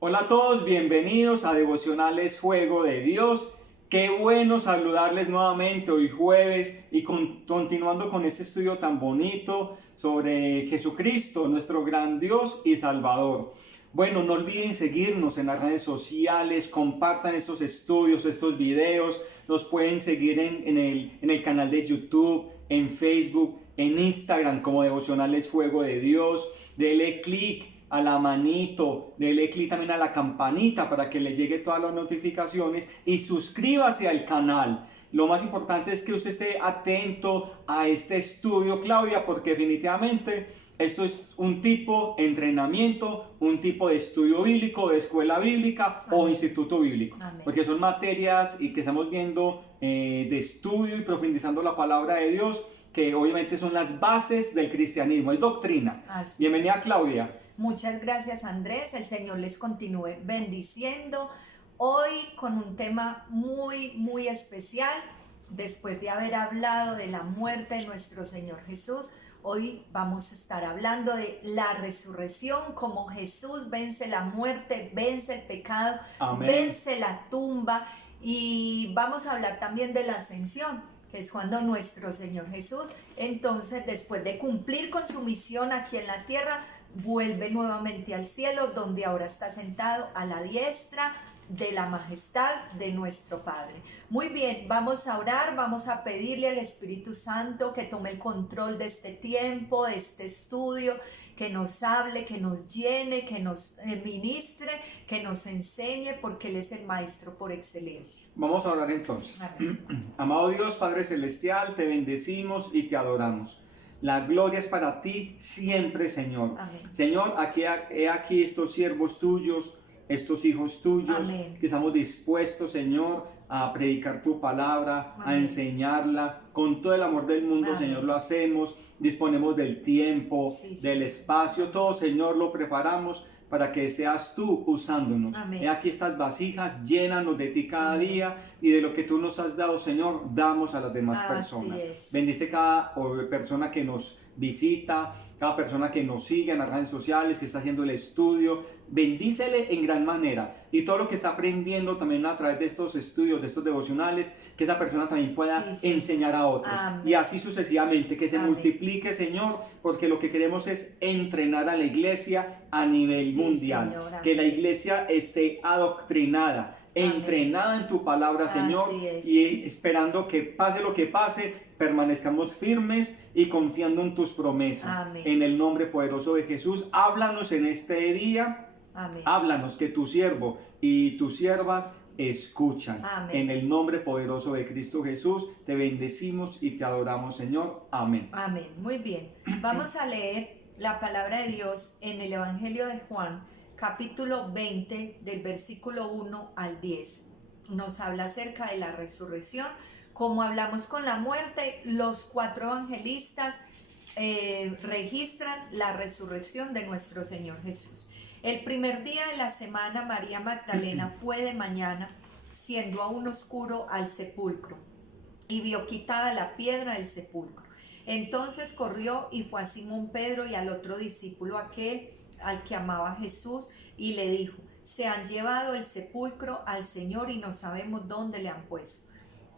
Hola a todos, bienvenidos a Devocionales Fuego de Dios. Qué bueno saludarles nuevamente hoy jueves y continuando con este estudio tan bonito sobre Jesucristo, nuestro gran Dios y Salvador. Bueno, no olviden seguirnos en las redes sociales, compartan estos estudios, estos videos, nos pueden seguir en el canal de YouTube, en Facebook, en Instagram como Devocionales Fuego de Dios. Dele click a la manito, dele click también a la campanita para que le llegue todas las notificaciones y suscríbase al canal. Lo más importante es que usted esté atento a este estudio, Claudia, porque definitivamente esto es un tipo de entrenamiento, un tipo de estudio bíblico, de escuela bíblica o instituto bíblico. Amén. Porque son materias y que estamos viendo de estudio y profundizando la palabra de Dios, que obviamente son las bases del cristianismo, es doctrina. Bienvenida, Claudia. Muchas gracias, Andrés. El Señor les continúe bendiciendo. Hoy con un tema muy especial. Después de haber hablado de la muerte de nuestro Señor Jesús, hoy vamos a estar hablando de la resurrección, cómo Jesús vence la muerte, vence el pecado, Amén. Vence la tumba, y vamos a hablar también de la ascensión, que es cuando nuestro Señor Jesús, entonces, después de cumplir con su misión aquí en la tierra, vuelve nuevamente al cielo, donde ahora está sentado a la diestra de la majestad de nuestro Padre. Muy bien, vamos a orar, vamos a pedirle al Espíritu Santo que tome el control de este tiempo, de este estudio, que nos hable, que nos llene, que nos ministre, que nos enseñe, porque Él es el Maestro por excelencia. Vamos a orar entonces. Amado Dios, Padre Celestial, te bendecimos y te adoramos. La gloria es para ti siempre, Señor. Amén. Señor, he aquí estos siervos tuyos, estos hijos tuyos, Amén. que estamos dispuestos, Señor, a predicar tu palabra, Amén. a enseñarla. Con todo el amor del mundo, Amén. Señor, lo hacemos. Disponemos del tiempo, Sí. del espacio, todo, Señor, lo preparamos para que seas tú usándonos. Amén. He aquí estas vasijas, llénanos de ti cada Amén. día, y de lo que tú nos has dado, Señor, damos a las demás personas. Es. Bendice cada persona que nos visita, cada persona que nos sigue en las redes sociales, que está haciendo el estudio. Bendícele en gran manera, y todo lo que está aprendiendo también a través de estos estudios, de estos devocionales, que esa persona también pueda enseñar a otros. Amén. Y así sucesivamente, que se multiplique, Señor, porque lo que queremos es entrenar a la iglesia a nivel mundial, Señor, que la iglesia esté adoctrinada, entrenada en tu palabra, Señor, y esperando que pase lo que pase, permanezcamos firmes y confiando en tus promesas. Amén. En el nombre poderoso de Jesús, háblanos en este día. Amén. Háblanos, que tu siervo y tus siervas escuchan. Amén. En el nombre poderoso de Cristo Jesús, te bendecimos y te adoramos, Señor. Amén. Amén. Muy bien. Vamos a leer la palabra de Dios en el Evangelio de Juan, capítulo 20, del versículo 1 al 10. Nos habla acerca de la resurrección. Como hablamos con la muerte, los 4 evangelistas registran la resurrección de nuestro Señor Jesús. El primer día de la semana, María Magdalena fue de mañana, siendo aún oscuro, al sepulcro, y vio quitada la piedra del sepulcro. Entonces corrió y fue a Simón Pedro y al otro discípulo, aquel al que amaba Jesús, y le dijo: se han llevado el sepulcro al Señor y no sabemos dónde le han puesto.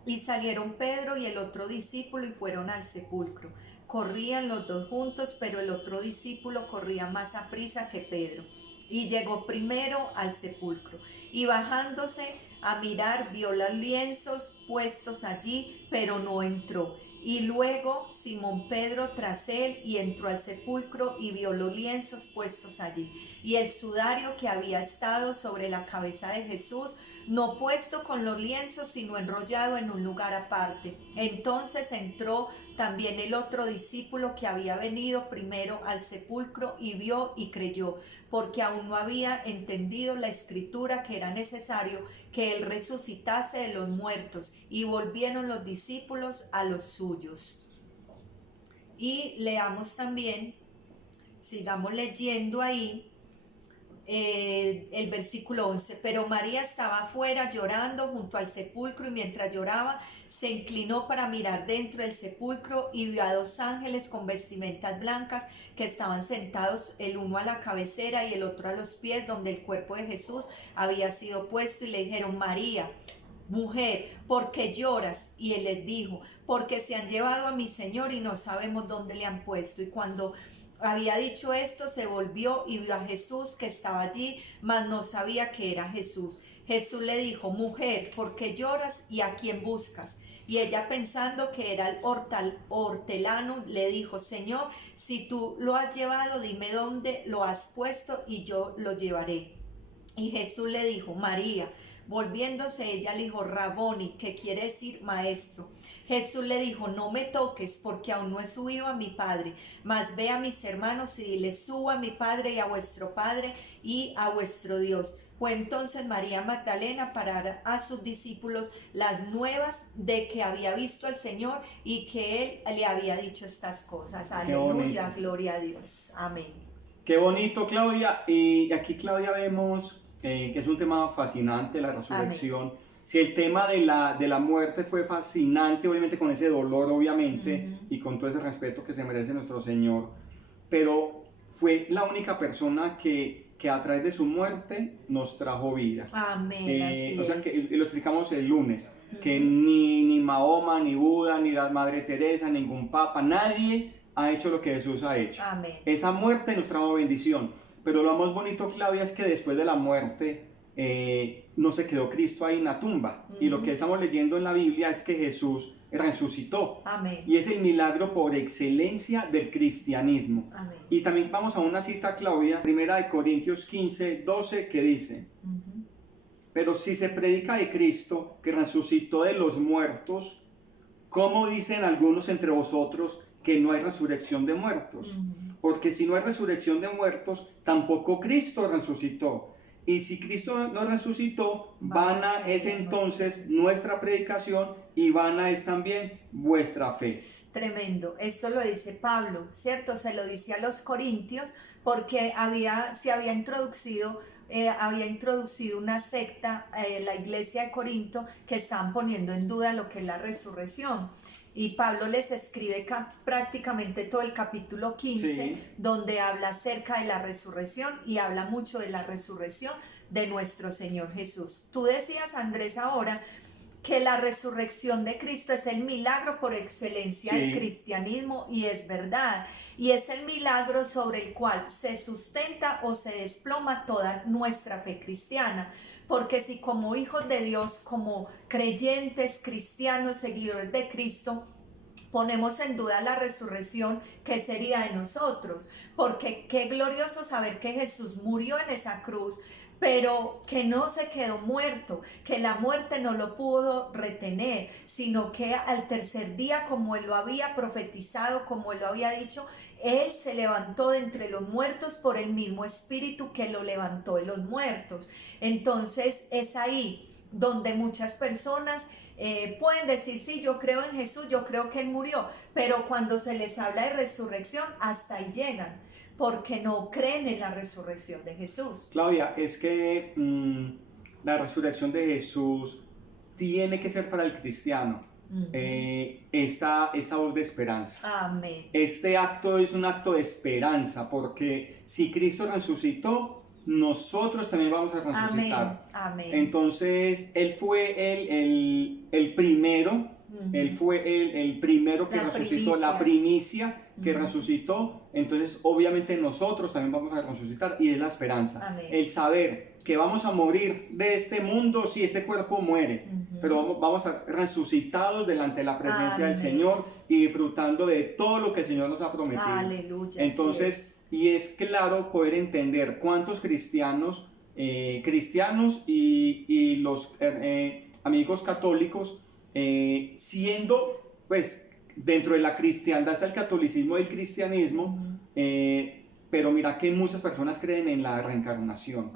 Y salieron Pedro y el otro discípulo y fueron al sepulcro. Corrían los dos juntos, pero el otro discípulo corría más aprisa que Pedro, y llegó primero al sepulcro, y bajándose a mirar, vio los lienzos puestos allí, pero no entró. Y luego Simón Pedro tras él, y entró al sepulcro y vio los lienzos puestos allí, y el sudario que había estado sobre la cabeza de Jesús, no puesto con los lienzos, sino enrollado en un lugar aparte. Entonces entró también el otro discípulo que había venido primero al sepulcro, y vio y creyó, porque aún no había entendido la escritura, que era necesario que él resucitase de los muertos. Y volvieron los discípulos a los suyos. Y leamos también, sigamos leyendo ahí, el versículo 11, pero María estaba afuera llorando junto al sepulcro y mientras lloraba se inclinó para mirar dentro del sepulcro y vio a dos ángeles con vestimentas blancas que estaban sentados el uno a la cabecera y el otro a los pies donde el cuerpo de Jesús había sido puesto y le dijeron: María, mujer, ¿por qué lloras? Y él les dijo: porque se han llevado a mi Señor y no sabemos dónde le han puesto. Y cuando había dicho esto, se volvió y vio a Jesús que estaba allí, mas no sabía que era Jesús. Jesús le dijo: mujer, ¿por qué lloras y a quién buscas? Y ella, pensando que era el hortelano, le dijo: Señor, si tú lo has llevado, dime dónde lo has puesto y yo lo llevaré. Y Jesús le dijo: María. Volviéndose ella le dijo: Raboni, que quiere decir maestro. Jesús le dijo: no me toques, porque aún no he subido a mi Padre, mas ve a mis hermanos y dile: subo a mi Padre y a vuestro Padre y a vuestro Dios. Fue entonces María Magdalena para dar a sus discípulos las nuevas de que había visto al Señor y que Él le había dicho estas cosas. Aleluya, gloria a Dios. Amén. Qué bonito, Claudia. Y aquí, Claudia, vemos que es un tema fascinante, la resurrección. Amén. Si el tema de la muerte fue fascinante, obviamente con ese dolor, obviamente, y con todo ese respeto que se merece nuestro Señor, pero fue la única persona que a través de su muerte nos trajo vida. Amén, así o sea, es. que lo explicamos el lunes, que ni Mahoma, ni Buda, ni la Madre Teresa, ningún Papa, nadie ha hecho lo que Jesús ha hecho. Amén. Esa muerte nos trajo bendición. Pero lo más bonito, Claudia, es que después de la muerte no se quedó Cristo ahí en la tumba. Y lo que estamos leyendo en la Biblia es que Jesús resucitó. Amén. Y es el milagro por excelencia del cristianismo. Amén. Y también vamos a una cita, Claudia, 1 Corintios 15, 12, que dice: pero si se predica de Cristo, que resucitó de los muertos, ¿cómo dicen algunos entre vosotros que no hay resurrección de muertos? Porque si no hay resurrección de muertos, tampoco Cristo resucitó. Y si Cristo no resucitó, vana es entonces nuestra predicación y vana es también vuestra fe. Tremendo. Esto lo dice Pablo, ¿cierto? Se lo dice a los corintios porque se había introducido una secta, la iglesia de Corinto, que estaban poniendo en duda lo que es la resurrección. Y Pablo les escribe prácticamente todo el capítulo 15, sí, donde habla acerca de la resurrección y habla mucho de la resurrección de nuestro Señor Jesús. Tú decías, Andrés, ahora que la resurrección de Cristo es el milagro por excelencia del cristianismo, y es verdad, y es el milagro sobre el cual se sustenta o se desploma toda nuestra fe cristiana, porque si como hijos de Dios, como creyentes cristianos, seguidores de Cristo, ponemos en duda la resurrección, ¿qué sería de nosotros? Porque qué glorioso saber que Jesús murió en esa cruz, pero que no se quedó muerto, que la muerte no lo pudo retener, sino que al tercer día, como Él lo había profetizado, como Él lo había dicho, Él se levantó de entre los muertos por el mismo Espíritu que lo levantó de los muertos. Entonces es ahí donde muchas personas pueden decir: sí, yo creo en Jesús, yo creo que Él murió, pero cuando se les habla de resurrección, hasta ahí llegan, porque no creen en la resurrección de Jesús. Claudia, es que la resurrección de Jesús tiene que ser para el cristiano esa voz de esperanza. Amén. Este acto es un acto de esperanza, porque si Cristo resucitó, nosotros también vamos a resucitar. Amén. Entonces, Él fue el primero. Él fue el primero que resucitó, la primicia que resucitó. Entonces obviamente nosotros también vamos a resucitar, y es la esperanza. Amén. El saber que vamos a morir de este mundo si este cuerpo muere, pero vamos a resucitados delante de la presencia del Señor y disfrutando de todo lo que el Señor nos ha prometido. Aleluya. Entonces, y es claro poder entender cuántos cristianos y los amigos católicos, siendo pues dentro de la cristiandad está el catolicismo y el cristianismo, pero mira que muchas personas creen en la reencarnación.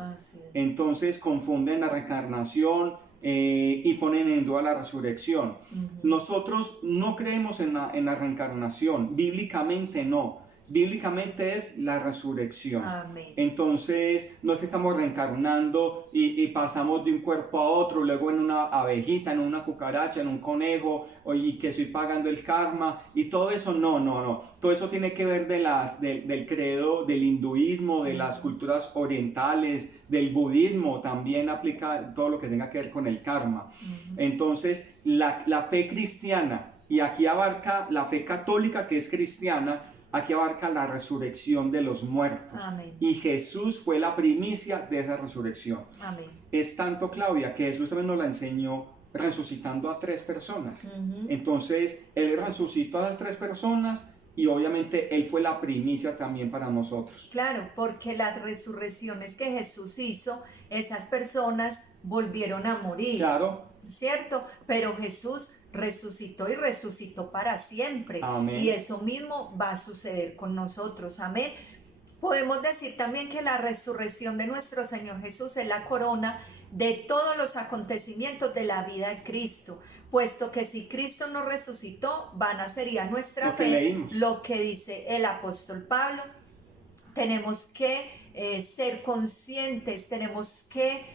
Entonces confunden la reencarnación y ponen en duda la resurrección. Nosotros no creemos en la reencarnación, bíblicamente no. bíblicamente es la resurrección. Amén. Entonces, no es que estamos reencarnando y pasamos de un cuerpo a otro, luego en una abejita, en una cucaracha, en un conejo, y que estoy pagando el karma, y todo eso, no. Todo eso tiene que ver del credo del hinduismo, de las culturas orientales, del budismo, también aplica todo lo que tenga que ver con el karma. Entonces, la fe cristiana, y aquí abarca la fe católica que es cristiana, aquí abarca la resurrección de los muertos. Amén. Y Jesús fue la primicia de esa resurrección. Amén. Es tanto, Claudia, que Jesús también nos la enseñó resucitando a 3 personas. Entonces, Él resucitó a esas 3 personas y obviamente Él fue la primicia también para nosotros. Claro, porque las resurrecciones que Jesús hizo, esas personas volvieron a morir. Claro. ¿Cierto? Pero Jesús resucitó y resucitó para siempre. Amén. Y eso mismo va a suceder con nosotros. Amén. Podemos decir también que la resurrección de nuestro Señor Jesús es la corona de todos los acontecimientos de la vida de Cristo, puesto que si Cristo no resucitó, vana sería nuestra fe, lo que dice el apóstol Pablo. Tenemos que ser conscientes, tenemos que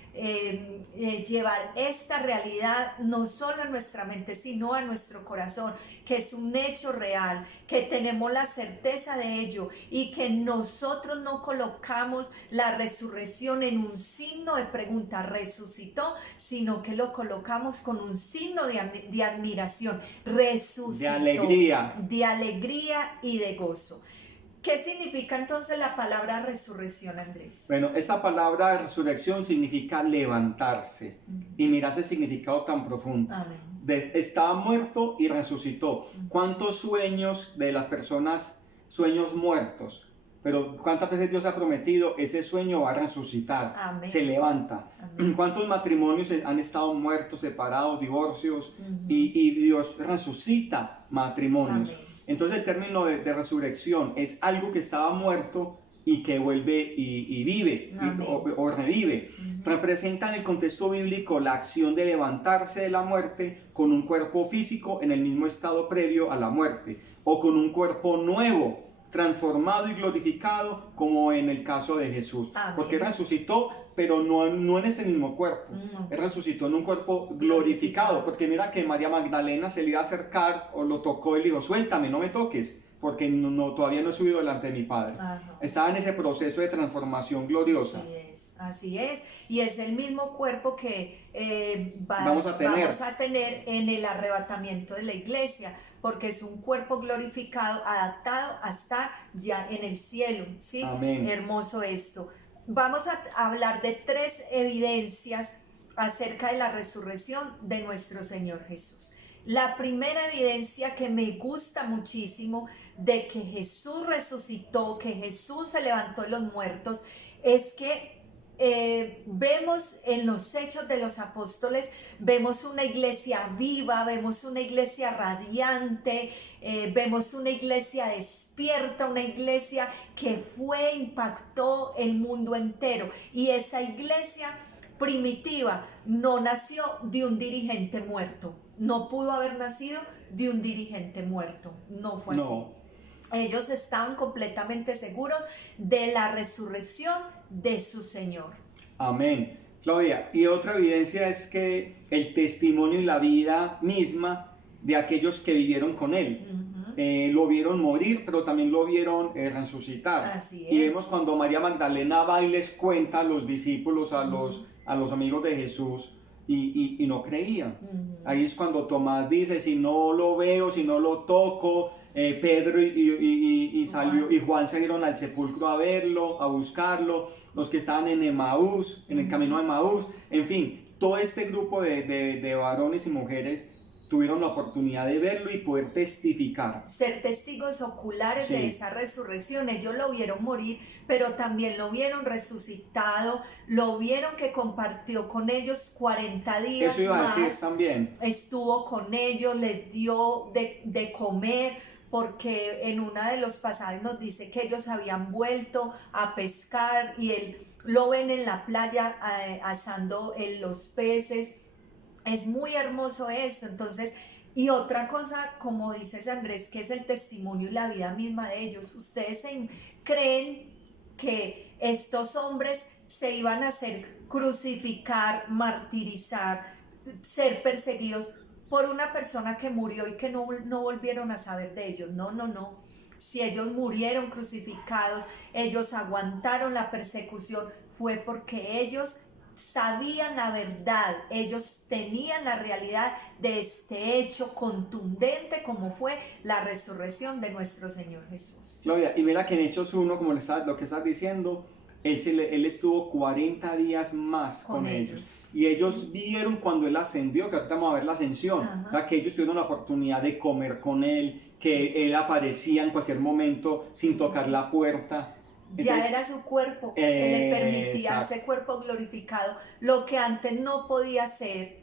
llevar esta realidad no solo en nuestra mente, sino a nuestro corazón, que es un hecho real, que tenemos la certeza de ello y que nosotros no colocamos la resurrección en un signo de pregunta, resucitó, sino que lo colocamos con un signo de admiración, resucitó, de alegría y de gozo. ¿Qué significa entonces la palabra resurrección, Andrés? Bueno, esta palabra resurrección significa levantarse. Y mira ese significado tan profundo. Amén. Estaba muerto y resucitó. ¿Cuántos sueños de las personas, sueños muertos? Pero ¿cuántas veces Dios ha prometido ese sueño va a resucitar? Amén. Se levanta. Amén. ¿Cuántos matrimonios han estado muertos, separados, divorcios? Y Dios resucita matrimonios. Amén. Entonces el término de resurrección es algo que estaba muerto y que vuelve y vive o revive. Representa en el contexto bíblico la acción de levantarse de la muerte con un cuerpo físico en el mismo estado previo a la muerte o con un cuerpo nuevo, transformado y glorificado, como en el caso de Jesús. Amén. Porque resucitó, pero no en ese mismo cuerpo. Él resucitó en un cuerpo glorificado, porque mira que María Magdalena se le iba a acercar o lo tocó y le dijo, suéltame, no me toques, porque todavía no he subido delante de mi Padre. Estaba en ese proceso de transformación gloriosa. Así es, y es el mismo cuerpo que vamos a tener en el arrebatamiento de la iglesia, porque es un cuerpo glorificado, adaptado a estar ya en el cielo, ¿sí? Amén. Hermoso esto. Vamos a hablar de 3 evidencias acerca de la resurrección de nuestro Señor Jesús. La primera evidencia que me gusta muchísimo de que Jesús resucitó, que Jesús se levantó de los muertos, es que vemos en los hechos de los apóstoles, vemos una iglesia viva, vemos una iglesia radiante, vemos una iglesia despierta, una iglesia que impactó el mundo entero. Y esa iglesia primitiva no nació de un dirigente muerto, no pudo haber nacido de un dirigente muerto, no fue así. Ellos estaban completamente seguros de la resurrección de su Señor. Amén. Claudia, y otra evidencia es que el testimonio y la vida misma de aquellos que vivieron con Él. Lo vieron morir, pero también lo vieron resucitar. Así es. Y vemos cuando María Magdalena va y les cuenta a los discípulos, a los amigos de Jesús, y no creían. Ahí es cuando Tomás dice, si no lo veo, si no lo toco. Pedro y Juan salieron al sepulcro a verlo, a buscarlo, los que estaban en Emaús, en el camino de Emaús, en fin, todo este grupo de varones y mujeres tuvieron la oportunidad de verlo y poder testificar. Ser testigos oculares de esa resurrección. Ellos lo vieron morir, pero también lo vieron resucitado, lo vieron que compartió con ellos 40 días. Eso iba más, a decir también. Estuvo con ellos, les dio de comer, porque en uno de los pasajes nos dice que ellos habían vuelto a pescar y él lo ven en la playa asando los peces. Es muy hermoso eso. Entonces Y otra cosa, como dices Andrés, que es el testimonio y la vida misma de ellos. ¿Ustedes creen que estos hombres se iban a hacer crucificar, martirizar, ser perseguidos por una persona que murió y que no volvieron a saber de ellos? No, no, no. Si ellos murieron crucificados, ellos aguantaron la persecución, fue porque ellos sabían la verdad, ellos tenían la realidad de este hecho contundente como fue la resurrección de nuestro Señor Jesús. Claudia, y mira que en Hechos 1, como lo que estás diciendo, él estuvo 40 días más con ellos. Y ellos vieron cuando él ascendió, que ahorita vamos a ver la ascensión. Ajá. O sea, que ellos tuvieron la oportunidad de comer con él, que él aparecía en cualquier momento sin tocar la puerta. Entonces, ya era su cuerpo que le permitía ese cuerpo glorificado, lo que antes no podía hacer,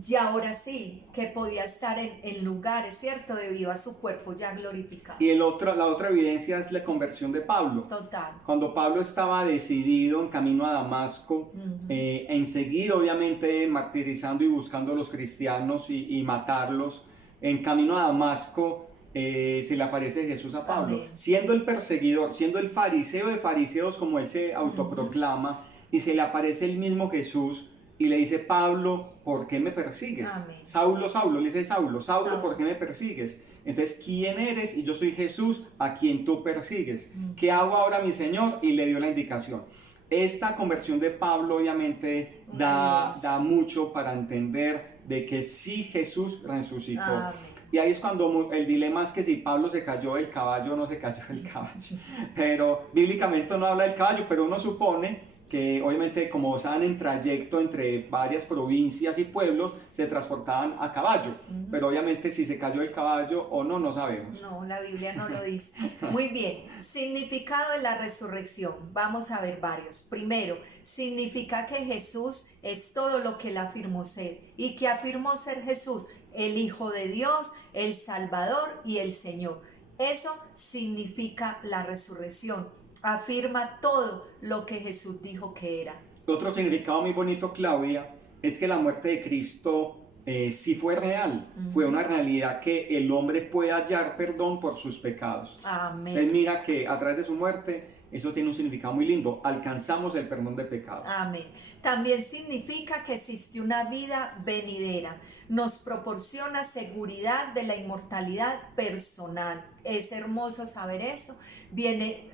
y ahora sí, que podía estar en lugares, ¿cierto? Debido a su cuerpo ya glorificado. Y la otra evidencia es la conversión de Pablo. Total. Cuando Pablo estaba decidido en camino a Damasco, en seguir obviamente martirizando y buscando a los cristianos y matarlos, en camino a Damasco, se le aparece Jesús a Pablo. Amén. Siendo el perseguidor, siendo el fariseo de fariseos, como él se autoproclama, y se le aparece el mismo Jesús y le dice: Pablo, ¿por qué me persigues? Amén. Saulo, Saulo, le dice Saulo, ¿por qué me persigues? Entonces, ¿quién eres? Y yo soy Jesús, a quien tú persigues. ¿Qué hago ahora, mi Señor? Y le dio la indicación. Esta conversión de Pablo obviamente da mucho para entender de que sí, Jesús resucitó. Amén. Y ahí es cuando el dilema es que si Pablo se cayó del caballo o no se cayó del caballo. Pero bíblicamente no habla del caballo, pero uno supone que obviamente como estaban en trayecto entre varias provincias y pueblos, se transportaban a caballo. Pero obviamente si se cayó del caballo o no, no sabemos. No, la Biblia no lo dice. Muy bien, significado de la resurrección. Vamos a ver varios. Primero, significa que Jesús es todo lo que él afirmó ser. ¿Y qué afirmó ser Jesús? El Hijo de Dios, el Salvador y el Señor. Eso significa la resurrección. Afirma todo lo que Jesús dijo que era. Otro significado muy bonito, Claudia, es que la muerte de Cristo sí fue real. Fue una realidad que el hombre puede hallar perdón por sus pecados. Amén. Entonces mira que a través de su muerte, eso tiene un significado muy lindo. Alcanzamos el perdón de pecados. Amén. También significa que existe una vida venidera. Nos proporciona seguridad de la inmortalidad personal. Es hermoso saber eso.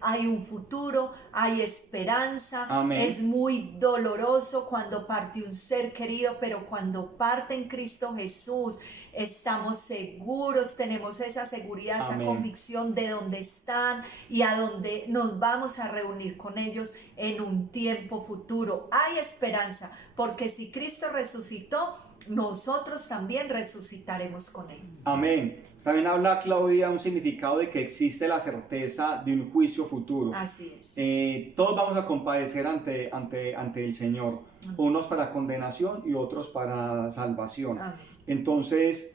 Hay un futuro, hay esperanza. Amén. Es muy doloroso cuando parte un ser querido, pero cuando parte en Cristo Jesús, estamos seguros, tenemos esa seguridad, Amén. Esa convicción de dónde están y a dónde nos vamos a reunir con ellos en un tiempo futuro. Hay esperanza, porque si Cristo resucitó, nosotros también resucitaremos con él. Amén. También habla, Claudia, un significado de que existe la certeza de un juicio futuro. Así es. Todos vamos a compadecer ante el Señor, unos para condenación y otros para salvación. Entonces,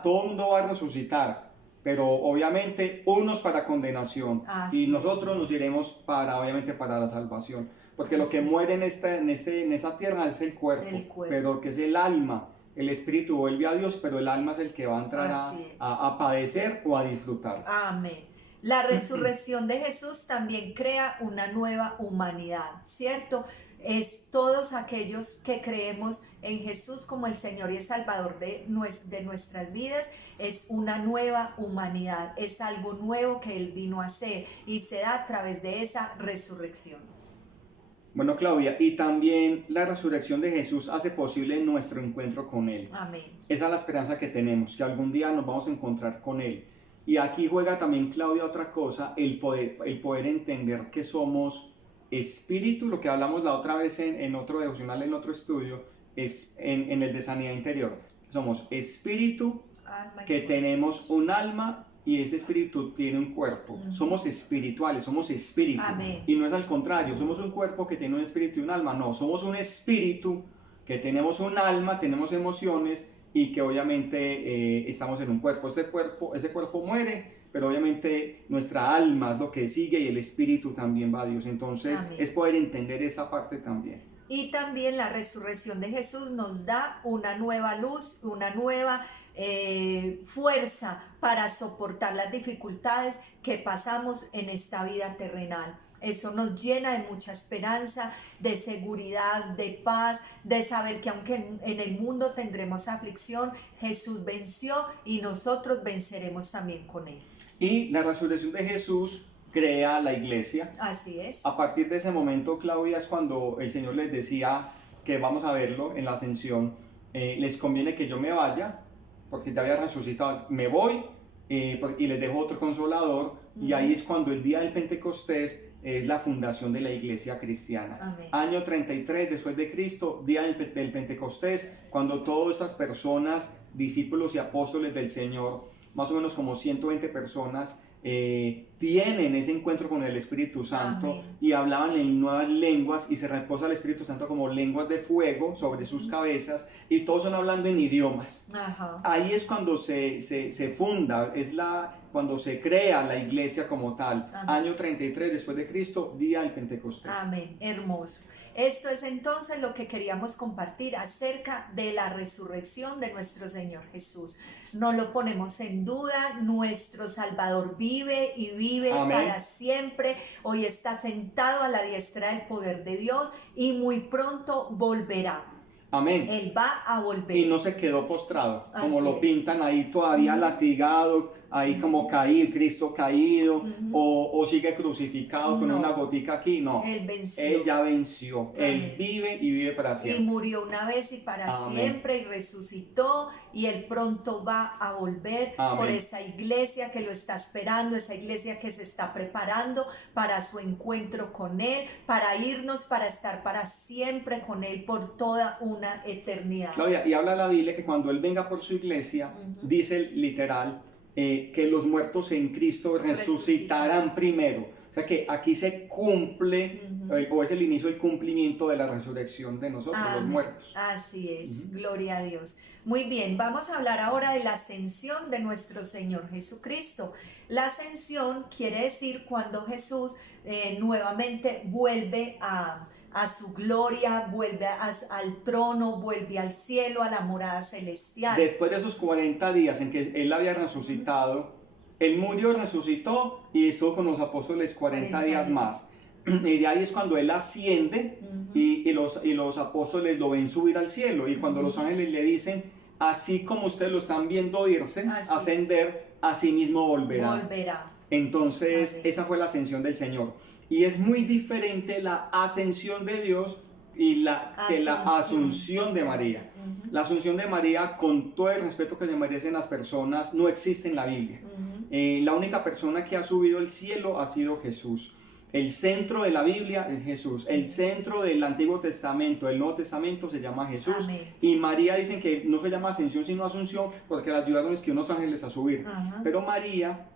todo el mundo va a resucitar, pero obviamente unos para condenación. Así y nosotros nos iremos obviamente para la salvación. Porque lo que muere en esa tierra es el cuerpo, pero lo que es el alma, el espíritu vuelve a Dios, pero el alma es el que va a entrar a padecer o a disfrutar. Amén. La resurrección de Jesús también crea una nueva humanidad, ¿cierto? Es todos aquellos que creemos en Jesús como el Señor y el Salvador de nuestras vidas, es una nueva humanidad, es algo nuevo que Él vino a hacer y se da a través de esa resurrección. Bueno, Claudia, y también la resurrección de Jesús hace posible nuestro encuentro con Él. Amén. Esa es la esperanza que tenemos, que algún día nos vamos a encontrar con Él. Y aquí juega también, Claudia, otra cosa, el poder entender que somos espíritu, lo que hablamos la otra vez en otro devocional, en otro estudio, es en el de sanidad interior. Somos espíritu, que tenemos un alma, y ese espíritu tiene un cuerpo. Somos espirituales, somos espíritu. Amén. Y no es al contrario, somos un cuerpo que tiene un espíritu y un alma. No, somos un espíritu que tenemos un alma, tenemos emociones y que obviamente estamos en un cuerpo. Ese cuerpo muere, pero obviamente nuestra alma es lo que sigue y el espíritu también va a Dios. Entonces, amén, es poder entender esa parte también. Y también la resurrección de Jesús nos da una nueva luz, una nueva fuerza para soportar las dificultades que pasamos en esta vida terrenal. Eso nos llena de mucha esperanza, de seguridad, de paz, de saber que aunque en el mundo tendremos aflicción, Jesús venció y nosotros venceremos también con él. Y la resurrección de Jesús crea la iglesia. Así es. A partir de ese momento, Claudia, es cuando el Señor les decía, que vamos a verlo en la ascensión, les conviene que yo me vaya, porque ya había resucitado, me voy y les dejo otro consolador, y ahí es cuando el día del Pentecostés es la fundación de la iglesia cristiana. Amén. Año 33 después de Cristo, día del Pentecostés, cuando todas esas personas, discípulos y apóstoles del Señor, más o menos como 120 personas, tienen ese encuentro con el Espíritu Santo. Amén. Y hablaban en nuevas lenguas, y se reposa el Espíritu Santo como lenguas de fuego sobre sus cabezas, y todos son hablando en idiomas. Ajá. Ahí es cuando se funda, cuando se crea la iglesia como tal. Amén. Año 33 después de Cristo, día del Pentecostés. Amén, hermoso. Esto es entonces lo que queríamos compartir acerca de la resurrección de nuestro Señor Jesús. No lo ponemos en duda, nuestro Salvador vive y vive. Amén. Para siempre. Hoy está sentado a la diestra del poder de Dios y muy pronto volverá. Amén. Él va a volver. Y no se quedó postrado, como Así lo es. pintan ahí todavía latigado, ahí como caído, Cristo caído, o sigue crucificado con una gotica aquí. No, Él venció. Él ya venció. Amén. Él vive y vive para siempre. Y murió una vez y para Amén. siempre, y resucitó, y Él pronto va a volver. Amén. Por esa iglesia que lo está esperando, esa iglesia que se está preparando para su encuentro con Él, para irnos, para estar para siempre con Él por toda una eternidad. Claudia, y habla la Biblia que cuando Él venga por su iglesia, dice literal, que los muertos en Cristo resucitarán primero. O sea que aquí se cumple, o es el inicio del cumplimiento de la resurrección de nosotros, los muertos. Así es, gloria a Dios. Muy bien, vamos a hablar ahora de la ascensión de nuestro Señor Jesucristo. La ascensión quiere decir cuando Jesús nuevamente vuelve a su gloria, vuelve al trono, vuelve al cielo, a la morada celestial. Después de esos 40 días en que Él había resucitado, Él murió, resucitó y estuvo con los apóstoles 40 días más. Y de ahí es cuando Él asciende y los apóstoles lo ven subir al cielo. Y cuando los ángeles le dicen, así como ustedes lo están viendo irse, ascender, así mismo volverá. Entonces, esa fue la ascensión del Señor. Y es muy diferente la ascensión de Dios que la asunción de María. La asunción de María, con todo el respeto que se merecen las personas, no existe en la Biblia. La única persona que ha subido al cielo ha sido Jesús. El centro de la Biblia es Jesús. El centro del Antiguo Testamento, del Nuevo Testamento se llama Jesús. Amén. Y María dicen que no se llama ascensión sino asunción porque la ayudaron es que unos ángeles a subir. Pero María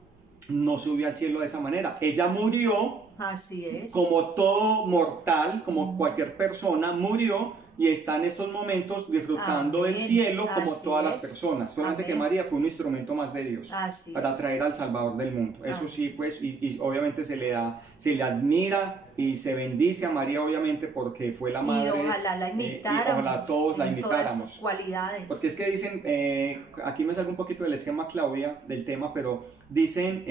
no subió al cielo de esa manera. Ella murió. Así es. Como todo mortal, como cualquier persona, murió y está en estos momentos disfrutando del cielo como todas las personas. Solamente que María fue un instrumento más de Dios para traer al Salvador del mundo. Eso sí, pues, y obviamente se le admira y se bendice a María, obviamente, porque fue la madre. Y ojalá la imitáramos. Ojalá todos la imitáramos. Todas sus cualidades. Porque es que dicen, aquí me salgo un poquito del esquema, Claudia, del tema, pero dicen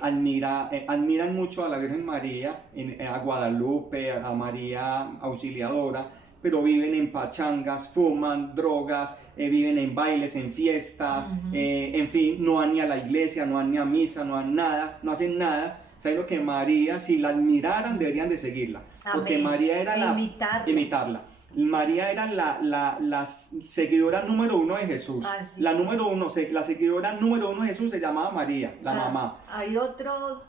admiran mucho a la Virgen María, a Guadalupe, a María Auxiliadora, pero viven en pachangas, fuman, drogas, viven en bailes, en fiestas, en fin, no van ni a la iglesia, no van ni a misa, no van nada, no hacen nada. ¿Saben lo que María, si la admiraran, deberían de seguirla? Porque María era imitarla. María era la seguidora número uno de Jesús. La seguidora número uno de Jesús se llamaba María, la mamá. Hay otros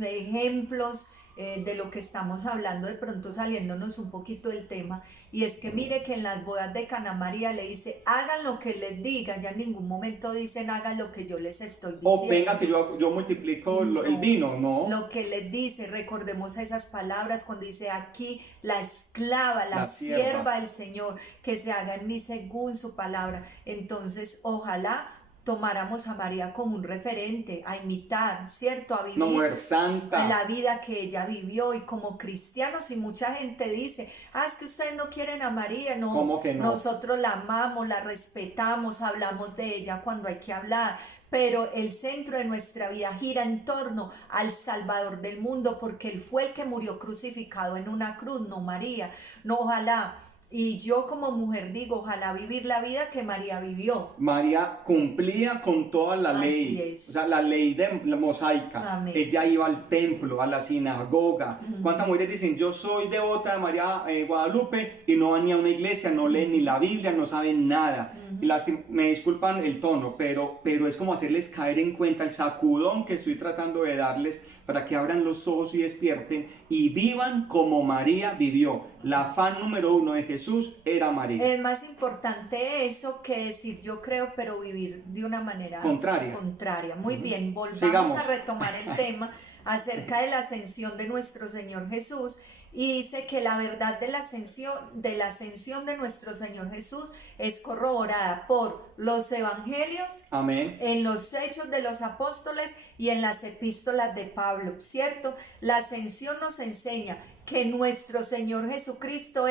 ejemplos de lo que estamos hablando, de pronto saliéndonos un poquito del tema, y es que mire que en las bodas de Caná María le dice, hagan lo que les diga, ya en ningún momento dicen hagan lo que yo les estoy diciendo. O venga que yo multiplico el vino, no. Lo que les dice, recordemos esas palabras cuando dice aquí la esclava, la sierva del Señor, que se haga en mí según su palabra. Entonces ojalá tomáramos a María como un referente, a imitar, ¿cierto? A vivir Una mujer santa. la vida que ella vivió. Y como cristianos, y mucha gente dice, es que ustedes no quieren a María. No, ¿Cómo que no? nosotros la amamos, la respetamos, hablamos de ella cuando hay que hablar, pero el centro de nuestra vida gira en torno al Salvador del mundo, porque Él fue el que murió crucificado en una cruz, no María. No, ojalá. Y yo como mujer digo, ojalá vivir la vida que María vivió. María cumplía con toda la Así ley, es. o sea, la ley de la mosaica. Amén. Ella iba al templo, a la sinagoga. ¿Cuántas mujeres dicen, yo soy devota de María Guadalupe, y no van ni a una iglesia, no leen ni la Biblia, no saben nada? Y me disculpan el tono, pero es como hacerles caer en cuenta el sacudón que estoy tratando de darles para que abran los ojos y despierten y vivan como María vivió. La fan número 1 de Jesús era María. Es más importante eso que decir yo creo, pero vivir de una manera contraria. Muy bien, volvamos Sigamos a retomar el tema acerca de la ascensión de nuestro Señor Jesús. Y dice que la verdad de la ascensión de nuestro Señor Jesús es corroborada por los evangelios, Amén. en los hechos de los apóstoles y en las epístolas de Pablo, ¿cierto? La ascensión nos enseña que nuestro Señor Jesucristo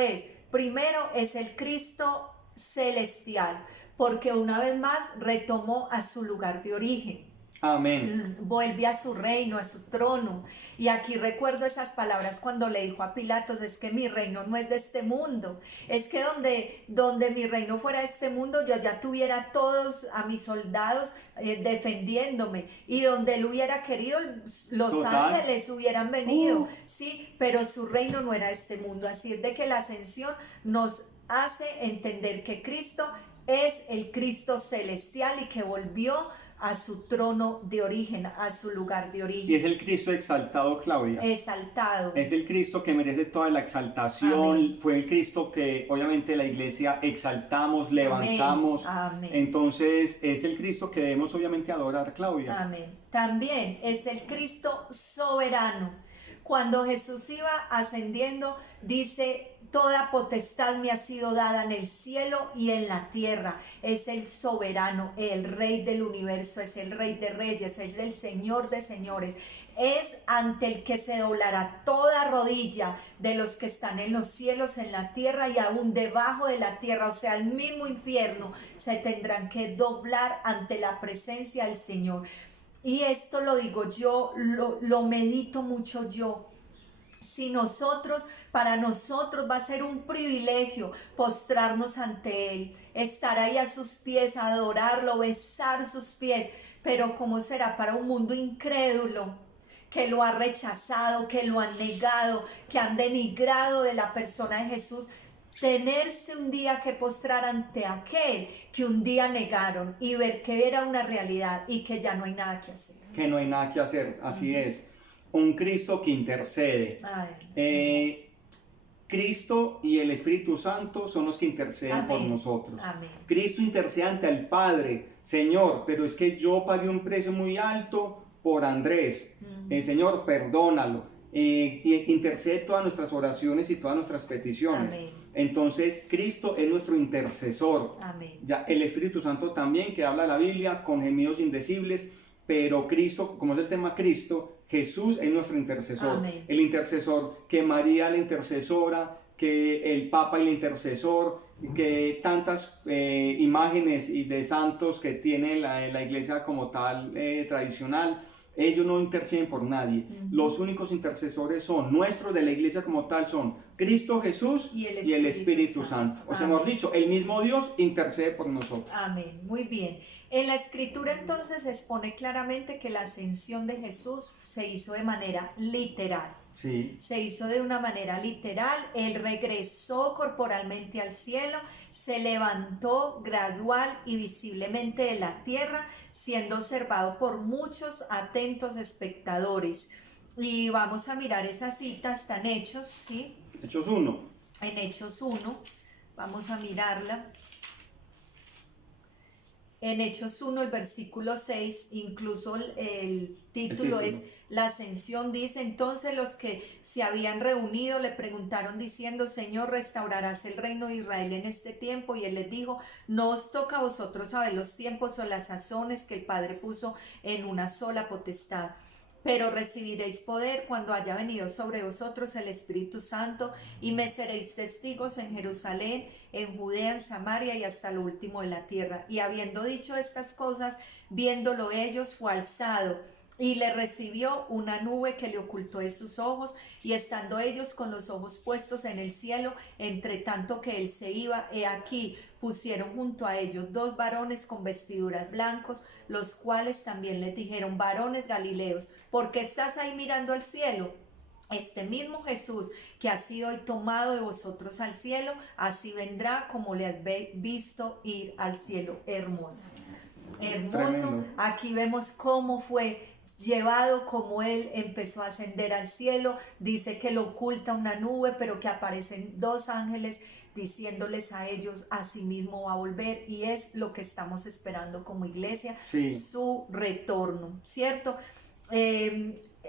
primero es el Cristo celestial, porque una vez más retomó a su lugar de origen. Amén. Vuelve a su reino, a su trono. Y aquí recuerdo esas palabras cuando le dijo a Pilatos, es que mi reino no es de este mundo, es que donde mi reino fuera de este mundo, yo ya tuviera todos a mis soldados defendiéndome, y donde él hubiera querido, los Total. ángeles hubieran venido, sí, pero su reino no era este mundo. Así es de que la ascensión nos hace entender que Cristo es el Cristo celestial y que volvió a su trono de origen, a su lugar de origen. Y es el Cristo exaltado, Claudia. Exaltado. Es el Cristo que merece toda la exaltación. Amén. Fue el Cristo que obviamente la iglesia exaltamos, levantamos. Amén. Entonces es el Cristo que debemos obviamente adorar, Claudia. Amén. También es el Cristo soberano. Cuando Jesús iba ascendiendo, dice, toda potestad me ha sido dada en el cielo y en la tierra. Es el soberano, el rey del universo, es el rey de reyes, es el señor de señores. Es ante el que se doblará toda rodilla de los que están en los cielos, en la tierra y aún debajo de la tierra, o sea, el mismo infierno, se tendrán que doblar ante la presencia del Señor. Y esto lo digo yo, lo medito mucho yo. Si para nosotros va a ser un privilegio postrarnos ante Él, estar ahí a sus pies, adorarlo, besar sus pies, pero ¿cómo será para un mundo incrédulo que lo ha rechazado, que lo han negado, que han denigrado de la persona de Jesús? Tenerse un día que postrar ante aquel que un día negaron y ver que era una realidad y que ya no hay nada que hacer. Que no hay nada que hacer, así es. Un Cristo que intercede. Cristo y el Espíritu Santo son los que interceden por nosotros. Amén. Cristo intercede ante el Padre. Señor, pero es que yo pagué un precio muy alto por Andrés. Señor, perdónalo. Y intercede todas nuestras oraciones y todas nuestras peticiones. Amén. Entonces Cristo es nuestro intercesor. Amén. Ya, el Espíritu Santo también, que habla la Biblia con gemidos indecibles, pero Cristo, como es el tema Cristo, Jesús es nuestro intercesor. Amén. El intercesor, que María la intercesora, que el Papa el intercesor, que tantas imágenes y de santos que tiene la iglesia como tal tradicional. Ellos no interceden por nadie. Los únicos intercesores son nuestros de la iglesia como tal, son Cristo Jesús y el Espíritu Santo. O sea, mejor dicho, el mismo Dios intercede por nosotros. Amén, muy bien. En la escritura entonces se expone claramente que la ascensión de Jesús se hizo de manera literal. Sí. Se hizo de una manera literal. Él regresó corporalmente al cielo, se levantó gradual y visiblemente de la tierra, siendo observado por muchos atentos espectadores. Y vamos a mirar esa cita, está en Hechos, ¿sí? Hechos 1. En Hechos 1, vamos a mirarla. En Hechos 1, el versículo 6, incluso el título es la ascensión, dice: entonces los que se habían reunido le preguntaron diciendo: Señor, ¿restaurarás el reino de Israel en este tiempo? Y él les dijo: no os toca a vosotros saber los tiempos o las sazones que el Padre puso en una sola potestad, pero recibiréis poder cuando haya venido sobre vosotros el Espíritu Santo, y me seréis testigos en Jerusalén, en Judea, en Samaria y hasta lo último de la tierra. Y habiendo dicho estas cosas, viéndolo ellos, fue alzado, y le recibió una nube que le ocultó de sus ojos, y estando ellos con los ojos puestos en el cielo, entre tanto que él se iba, he aquí, pusieron junto a ellos 2 varones con vestiduras blancos, los cuales también les dijeron: varones galileos, ¿por qué estás ahí mirando al cielo? Este mismo Jesús que ha sido hoy tomado de vosotros al cielo, así vendrá como le habéis visto ir al cielo. Hermoso, hermoso. Tremendo. Aquí vemos cómo fue llevado, como él empezó a ascender al cielo. Dice que lo oculta una nube, pero que aparecen 2 ángeles diciéndoles a ellos: así mismo va a volver, y es lo que estamos esperando como iglesia, Sí. su retorno, ¿cierto?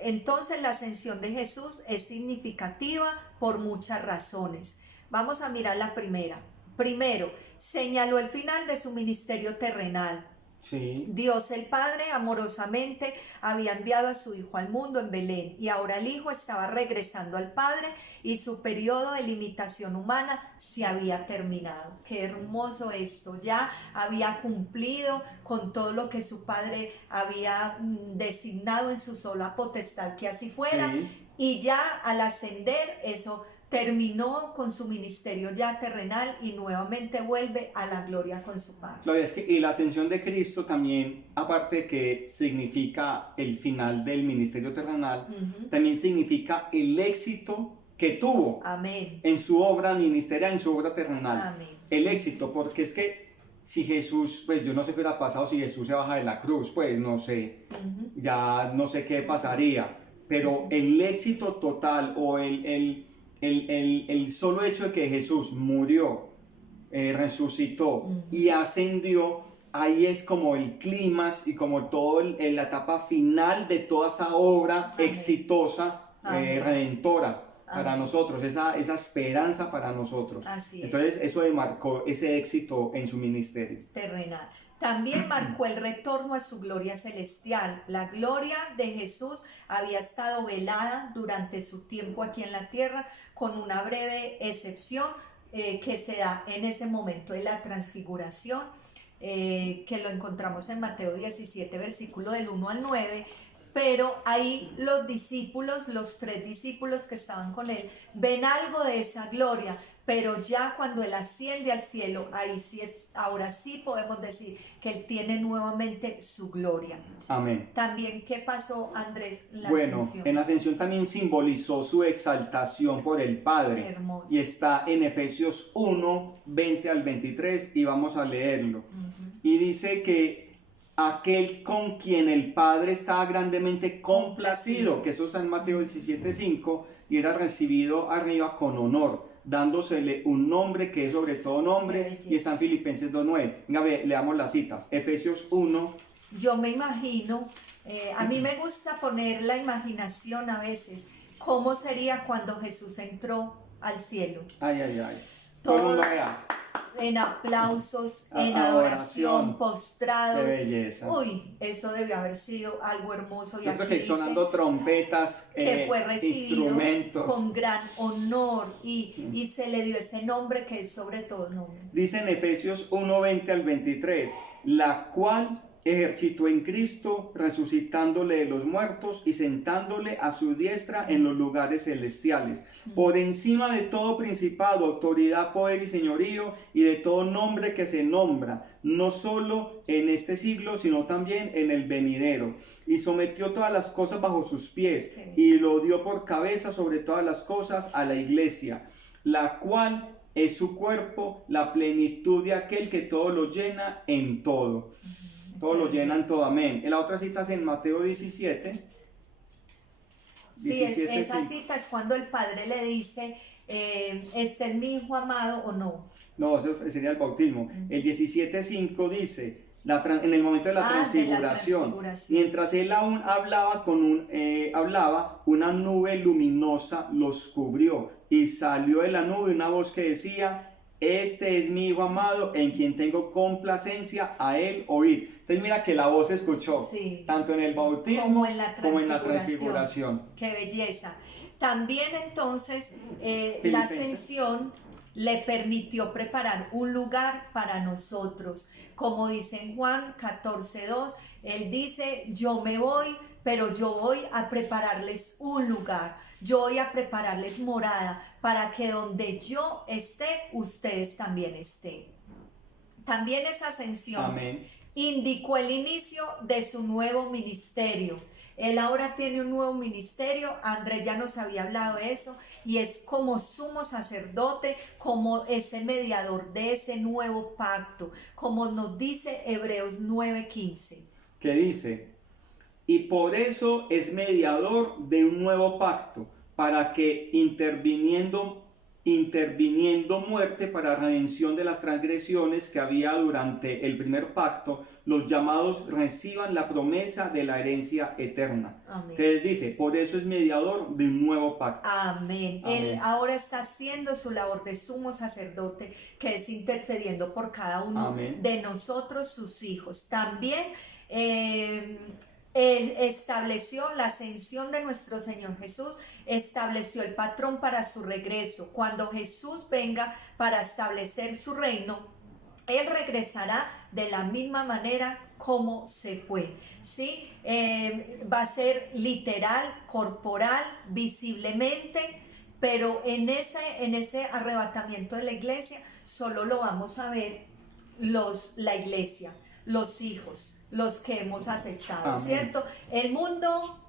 Entonces la ascensión de Jesús es significativa por muchas razones. Vamos a mirar la primera. Primero, señaló el final de su ministerio terrenal. Sí. Dios el Padre amorosamente había enviado a su Hijo al mundo en Belén, y ahora el Hijo estaba regresando al Padre y su periodo de limitación humana se había terminado. Qué hermoso esto, ya había cumplido con todo lo que su Padre había designado en su sola potestad que así fuera, Sí. y ya al ascender eso terminó con su ministerio ya terrenal y nuevamente vuelve a la gloria con su Padre. Claudia, es que y la ascensión de Cristo también, aparte de que significa el final del ministerio terrenal, también significa el éxito que tuvo Amén. en su obra ministerial, en su obra terrenal. Amén. El éxito, porque es que si Jesús, pues yo no sé qué hubiera pasado si Jesús se baja de la cruz, pues no sé, ya no sé qué pasaría, pero el éxito total o el solo hecho de que Jesús murió, resucitó y ascendió, ahí es como el clímax y como todo la etapa final de toda esa obra Amén. Exitosa, Amén. Redentora para Amén. nosotros, esa esperanza para nosotros. Así es. Entonces eso demarcó ese éxito en su ministerio Terrenal. También marcó el retorno a su gloria celestial. La gloria de Jesús había estado velada durante su tiempo aquí en la tierra, con una breve excepción que se da en ese momento de la transfiguración, que lo encontramos en Mateo 17, versículo del 1 al 9. Pero ahí los discípulos, los 3 discípulos que estaban con él, ven algo de esa gloria, pero ya cuando él asciende al cielo, ahí sí es, ahora sí podemos decir que él tiene nuevamente su gloria. Amén. También, ¿qué pasó, Andrés? Bueno, ascensión. en la ascensión también simbolizó su exaltación por el Padre. Hermoso. Y está en Efesios 1, 20 al 23 y vamos a leerlo. Y dice que aquel con quien el Padre estaba grandemente complacido, que eso está en Mateo 17, 5, y era recibido arriba con honor, dándosele un nombre que es sobre todo nombre, y está en Filipenses 2:9. Venga, leamos las citas. Efesios 1. Yo me imagino, a mí me gusta poner la imaginación a veces, cómo sería cuando Jesús entró al cielo. Ay, ay, ay. Todo el mundo vea. En aplausos, en adoración, postrados. Qué belleza. Uy, eso debió haber sido algo hermoso. Y yo aquí creo que sonando trompetas, que fue recibido instrumentos. con gran honor y se le dio ese nombre que es sobre todo nombre. Dice en Efesios 1, 20 al 23, la cual ejercitó en Cristo, resucitándole de los muertos y sentándole a su diestra en los lugares celestiales, por encima de todo principado, autoridad, poder y señorío, y de todo nombre que se nombra, no solo en este siglo, sino también en el venidero. Y sometió todas las cosas bajo sus pies, y lo dio por cabeza sobre todas las cosas a la iglesia, la cual es su cuerpo, la plenitud de aquel que todo lo llena en todo. Todo lo llenan todo, amén. En la otra cita es en Mateo 17. Sí, esa cita es cuando el Padre le dice, ¿este es mi Hijo amado o no? No, eso sería el bautismo. El 17:5 dice, en el momento de la de la transfiguración. transfiguración. Mientras él aún hablaba, una nube luminosa los cubrió, y salió de la nube una voz que decía: este es mi hijo amado, en quien tengo complacencia, a él oíd. Entonces mira que la voz se escuchó, Sí. tanto en el bautismo como en la transfiguración. Qué belleza. También entonces la Filipenses. ascensión le permitió preparar un lugar para nosotros. Como dice en Juan 14:2, él dice: yo me voy, pero yo voy a prepararles un lugar. Yo voy a prepararles morada para que donde yo esté, ustedes también estén. También esa ascensión Amén. indicó el inicio de su nuevo ministerio. Él ahora tiene un nuevo ministerio. Andrés ya nos había hablado de eso, y es como sumo sacerdote, como ese mediador de ese nuevo pacto, como nos dice Hebreos 9:15. Que dice: y por eso es mediador de un nuevo pacto, para que interviniendo muerte para redención de las transgresiones que había durante el primer pacto, los llamados reciban la promesa de la herencia eterna. Amén. Que dice: por eso es mediador de un nuevo pacto. Amén. Amén. Él ahora está haciendo su labor de sumo sacerdote, que es intercediendo por cada uno Amén. de nosotros, sus hijos. También Él estableció la ascensión de nuestro Señor Jesús, estableció el patrón para su regreso. Cuando Jesús venga para establecer su reino, Él regresará de la misma manera como se fue, ¿sí? Va a ser literal, corporal, visiblemente, pero en ese arrebatamiento de la iglesia solo lo vamos a ver la iglesia, los hijos, los que hemos aceptado. Amén. ¿Cierto? El mundo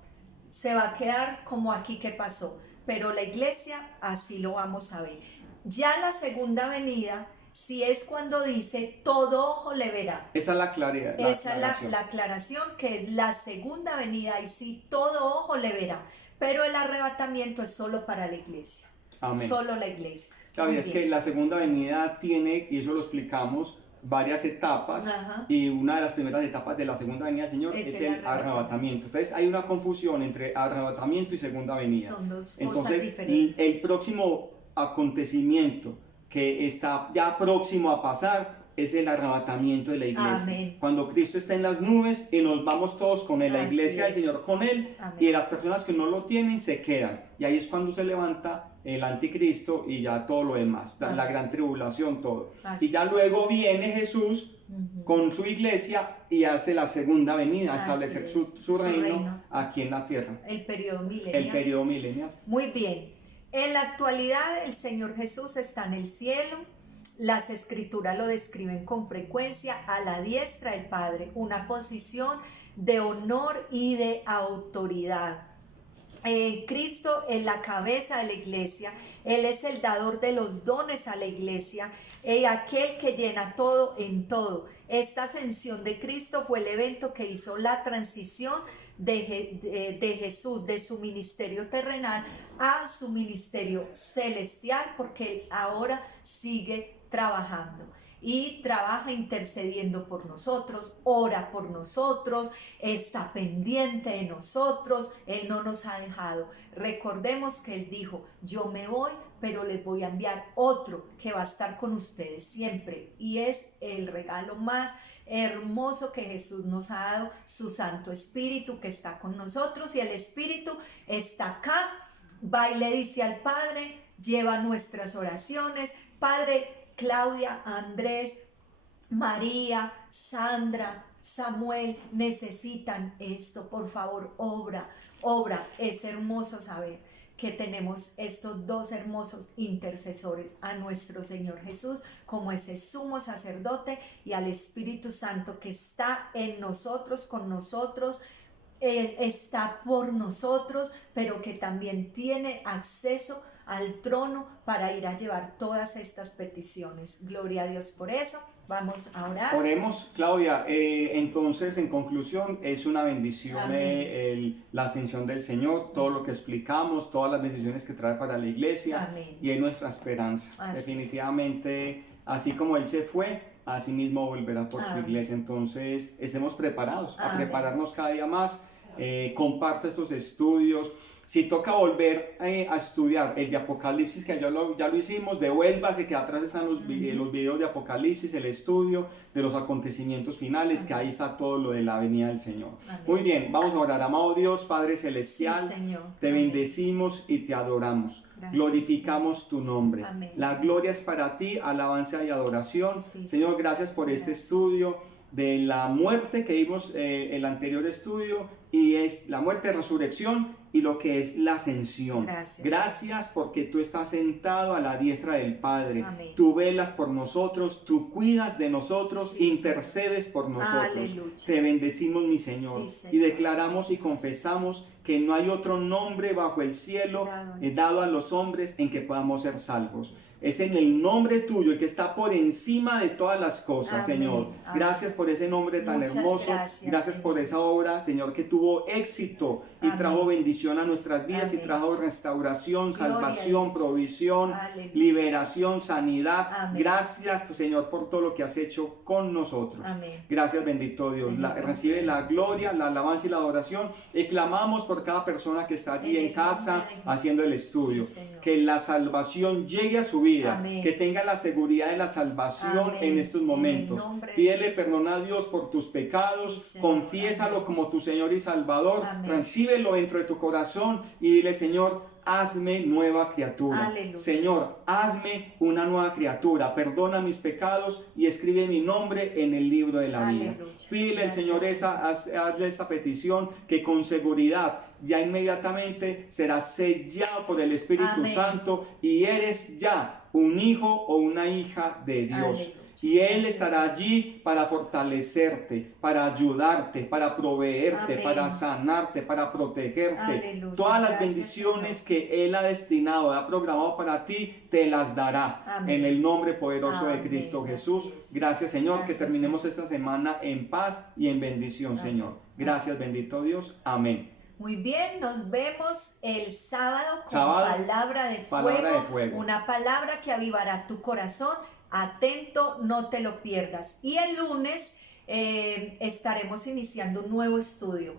se va a quedar como aquí que pasó, pero la iglesia así lo vamos a ver. Ya la segunda venida, si es cuando dice: todo ojo le verá. Esa es la claridad. Esa es la aclaración, que es la segunda venida, y sí, todo ojo le verá. Pero el arrebatamiento es solo para la iglesia. Amén. Solo la iglesia. Claro, y es que la segunda venida tiene, y eso lo explicamos, varias etapas. Ajá. Y una de las primeras etapas de la segunda venida del Señor es el arrebatamiento. Entonces hay una confusión entre arrebatamiento y segunda venida. Son dos cosas Entonces, diferentes. El próximo acontecimiento que está ya próximo a pasar es el arrebatamiento de la iglesia. Amén. Cuando Cristo está en las nubes y nos vamos todos con él, la iglesia del Señor con él. Amén. Y las personas que no lo tienen se quedan. Y ahí es cuando se levanta el anticristo y ya todo lo demás, la gran tribulación, todo. Y ya luego viene Jesús con su iglesia y hace la segunda venida, a establecer su reino aquí en la tierra. El periodo milenial. El periodo milenial. Muy bien. En la actualidad el Señor Jesús está en el cielo. Las escrituras lo describen con frecuencia a la diestra del Padre, una posición de honor y de autoridad. Cristo es la cabeza de la iglesia, Él es el dador de los dones a la iglesia, aquel que llena todo en todo. Esta ascensión de Cristo fue el evento que hizo la transición de Jesús, de su ministerio terrenal a su ministerio celestial, porque Él ahora sigue trabajando. Y trabaja intercediendo por nosotros, ora por nosotros, está pendiente de nosotros. Él no nos ha dejado. Recordemos que Él dijo: yo me voy, pero les voy a enviar otro que va a estar con ustedes siempre. Y es el regalo más hermoso que Jesús nos ha dado, su Santo Espíritu que está con nosotros. Y el Espíritu está acá, va y le dice al Padre, lleva nuestras oraciones: Padre, Claudia, Andrés, María, Sandra, Samuel necesitan esto, por favor, obra. Es hermoso saber que tenemos estos dos hermosos intercesores, a nuestro Señor Jesús como ese sumo sacerdote, y al Espíritu Santo que está en nosotros, con nosotros, está por nosotros, pero que también tiene acceso al trono para ir a llevar todas estas peticiones. Gloria a Dios por eso. Vamos a orar. Oremos, Claudia. Entonces, en conclusión, es una bendición la ascensión del Señor, todo lo que explicamos, todas las bendiciones que trae para la iglesia. Amén. Y es nuestra esperanza. Así definitivamente, así como Él se fue, asimismo volverá por su Amén. iglesia. Entonces, estemos preparados, a Amén. prepararnos cada día más. Comparte estos estudios. Si toca volver a estudiar el de Apocalipsis, que ya lo hicimos, devuélvase, que atrás están los videos de Apocalipsis, el estudio de los acontecimientos finales, que ahí está todo lo de la venida del Señor. Amén. Muy bien, vamos a orar. Amado Dios, Padre Celestial, Sí, Señor. te Amén. bendecimos y te adoramos. Gracias. Glorificamos tu nombre. Amén. La gloria es para ti, alabanza y adoración. Sí, Señor, gracias por este Gracias. estudio de la muerte que vimos el anterior estudio, y es la muerte, resurrección y lo que es la ascensión. Gracias. Porque tú estás sentado a la diestra del Padre. Amén. Tú velas por nosotros, tú cuidas de nosotros, Sí, intercedes por nosotros. Aleluya. Te bendecimos, mi Señor, Sí, Señor. y declaramos y Gracias. confesamos que no hay otro nombre bajo el cielo dado a los hombres en que podamos ser salvos. Es en el nombre tuyo, el que está por encima de todas las cosas. Amén. Señor. Amén. Gracias por ese nombre tan Muchas hermoso. gracias, Por Señor. esa obra, Señor, que tuvo éxito y Amén. trajo bendición a nuestras vidas. Amén. Y trajo restauración, Gloria salvación, a Dios. provisión, Aleluya. liberación, sanidad. Amén. Gracias, Señor, por todo lo que has hecho con nosotros. Amén. Gracias, bendito Dios. Bendito Recibe la Dios. gloria, la alabanza y la adoración. Y clamamos por cada persona que está allí En en el casa nombre de Jesús. haciendo el estudio. Sí, Señor. Que la salvación llegue a su vida. Amén. Que tenga la seguridad de la salvación Amén. en estos momentos. En el nombre de Pídele Jesús. perdón a Dios por tus pecados. Sí, Señor. Confiésalo Amén. como tu Señor y Salvador. Amén. Recíbelo dentro de tu corazón y dile: Señor, hazme nueva criatura. Aleluya. Señor, hazme una nueva criatura. Perdona mis pecados y escribe mi nombre en el libro de la vida. Aleluya. Pídele al Gracias, Señor Señor. hazle esa petición, que con seguridad ya inmediatamente será sellado por el Espíritu Amén. Santo y eres ya un hijo o una hija de Dios. Aleluya. Y Él Gracias, estará allí para fortalecerte, para ayudarte, para proveerte, Amén. para sanarte, para protegerte. Aleluya. Todas las Gracias, bendiciones Señor. que Él ha destinado, ha programado para ti, te las dará. Amén. En el nombre poderoso de Amén. Cristo Así Jesús. es. Gracias, Señor, Gracias, que terminemos esta semana en paz y en bendición, Amén. Señor. Gracias, bendito Dios. Amén. Muy bien, nos vemos el sábado con Sábado, palabra de fuego, palabra de fuego. una palabra que avivará tu corazón. Atento, no te lo pierdas. Y el lunes estaremos iniciando un nuevo estudio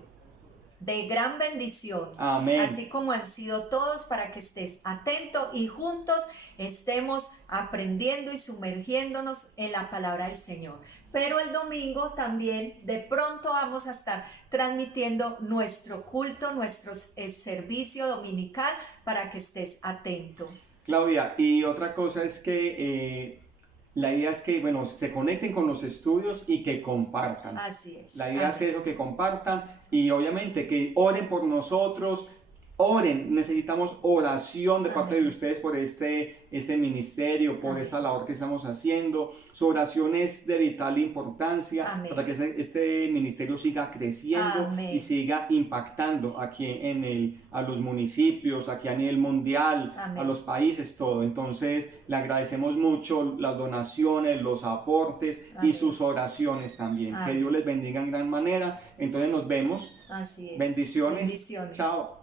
de gran bendición. Amén. Así como han sido todos, para que estés atento y juntos estemos aprendiendo y sumergiéndonos en la palabra del Señor. Pero el domingo también de pronto vamos a estar transmitiendo nuestro culto, nuestro servicio dominical, para que estés atento. Claudia, y otra cosa es que la idea es que, bueno, se conecten con los estudios y que compartan. Así es. La idea es Amén. eso, que compartan, y obviamente que oren por nosotros. Oren, necesitamos oración de parte Amén. de ustedes por este ministerio, por Amén. esa labor que estamos haciendo. Su oración es de vital importancia. Amén. Para que este ministerio siga creciendo. Amén. Y siga impactando aquí a los municipios, aquí a nivel mundial, Amén. a los países, todo. Entonces le agradecemos mucho las donaciones, los aportes y Amén. sus oraciones también. Que Amén. Dios les bendiga en gran manera. Entonces nos vemos. Así es. Bendiciones. Bendiciones. Chao.